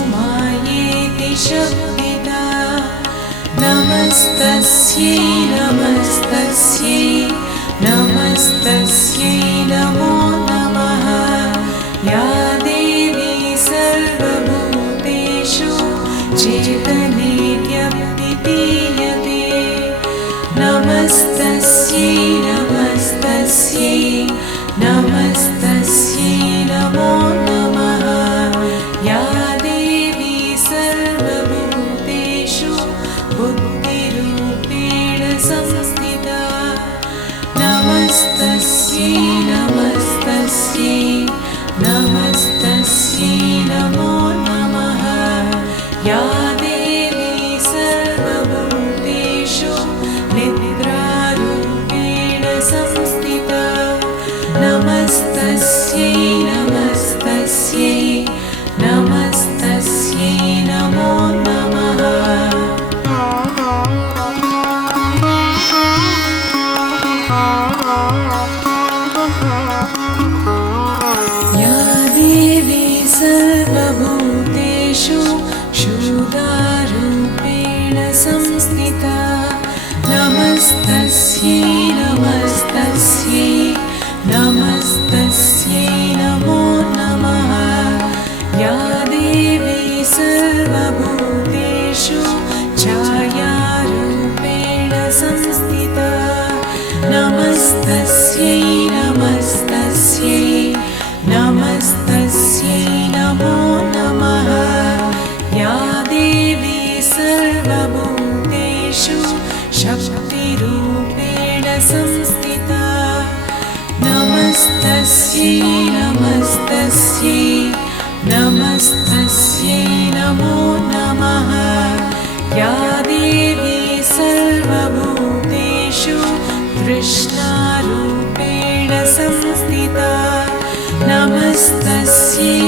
विष्णुमायेति शब्दिता नमस्तस्यै नमस्तस्यै नमस्तस्यै नमो नमः या देवी सर्वभूतेषु चेतनेत्यभिधीयते नमस्तस्यै नमस्तस्यै नमस्तस्यै नमो नमः या देवी सर्वभूतेषु बुद्धिरूपेण संस्थिता नमस्तस्यै नमस्तस्यै नमस्तस्यै नमो नमः या देवी सर्वभूतेषु निद्रारूपेण संस्थिता नमस्तस्यै नमस्तस्यै नमस्तस्यै नमो नमः या देवी सर्वभूतेषु शूदारूपेण संस्थिता नमस्तस्यै नमस्तस्यै नमस्तस्यै नमो नमः या देवी सर्वभूतेषु छायारूपेण संस्थिता नमस्तस्यै नमस्तस्यै नमस्तस्यै नमो नमः या देवी सर्वभूतेषु शक्तिरूपेण संस्थिता नमस्तस्यै नमस्तस्यै नमस्तस्यै नमो नमः या देवी सर्वभूतेषु तृष्णारूपेण संस्थिता नमस्तस्यै